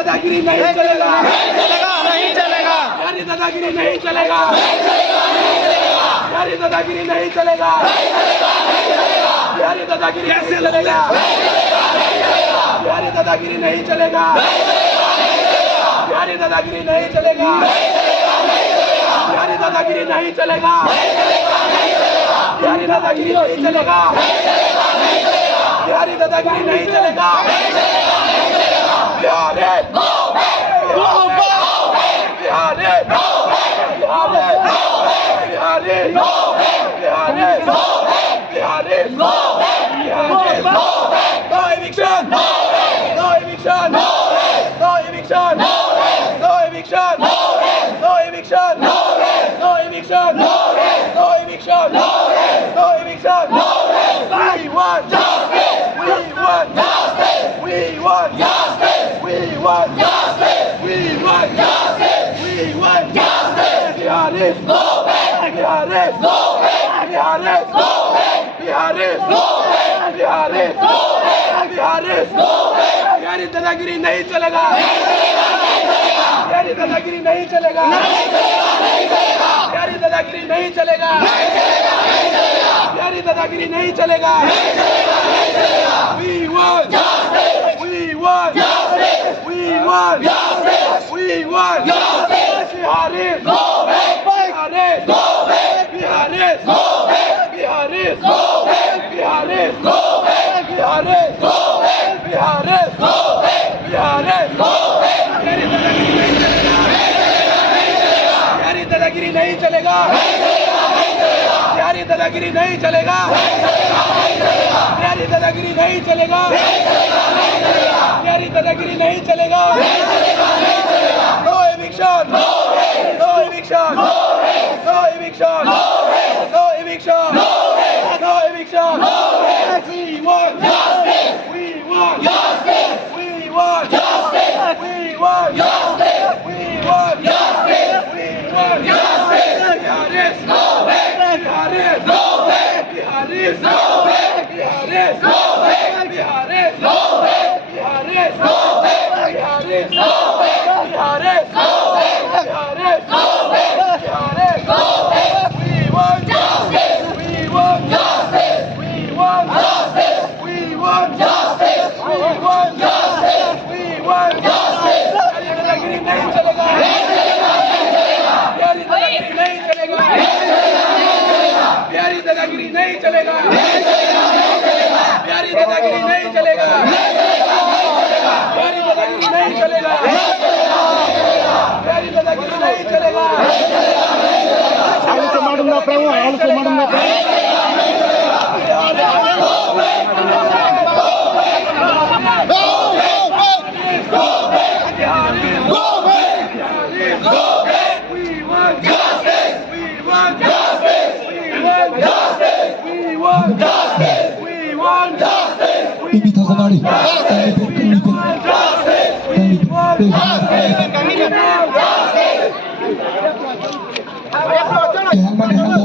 दादागिरी नहीं चलेगा, नहीं चलेगा, यारी दादागिरी नहीं चलेगा, यारी दादागिरी नहीं चलेगा, यारी दादागिरी कैसे चलेगा, यारी दादागिरी नहीं चलेगा, यारी दादागिरी नहीं चलेगा, यारी दादागिरी नहीं चलेगा, यारी दादागिरी नहीं चलेगा, यारी दादागिरी नहीं चलेगा, Bihari Bihari Bihari Bihari Bihari no eviction, no eviction, no eviction, no eviction, no eviction, no eviction, no eviction, no eviction, we want justice, we want justice, we want justice, we want justice, we want justice, we want justice, Bihari, no way, Bihari, no way, Bihari, no way, Bihari, no way, Bihari, no way, Bihari, no way, यारी दादागिरी नहीं चलेगा, यारी दादागिरी नहीं चलेगा, यारी दादागिरी नहीं चलेगा, यारी दादागिरी नहीं चलेगा, we want justice, we want justice, we want justice, we want justice, Bihari, no way, Bihari, no way, Bihari, no way, Bihari, no way, Bihari, no way, Bihari, no way, Bihari, no way, Bihari, no way, यारी दादागिरी नहीं चलेगा, यारी दादागिरी नहीं चलेगा, यारी दादागिरी नहीं चलेगा, यारी दादागिरी नहीं चलेगा, no eviction, no eviction, no eviction, no eviction, no eviction, we want justice, we want justice, we want justice, we want justice, we want justice, we want justice, Bihari, no way, Bihari, no way, Bihari, no way, Bihari, no way, Bihari, no way, Bihari, no way, Bihari, no way, Bihari, no way, Bihari, no way, Bihari, no way, we want justice, we want justice, we want justice, we want justice, we want justice, we want justice, यारी दादागिरी नहीं चलेगा, यारी दादागिरी नहीं चलेगा, यारी दादागिरी नहीं चलेगा, यारी दादागिरी नहीं चलेगा, यारी दादागिरी नहीं चलेगा, यारी दादागिरी नहीं चलेगा, आलूचे मारून दाखवा, आलूचे मारून दाखवा. Bibi Takamari, Kami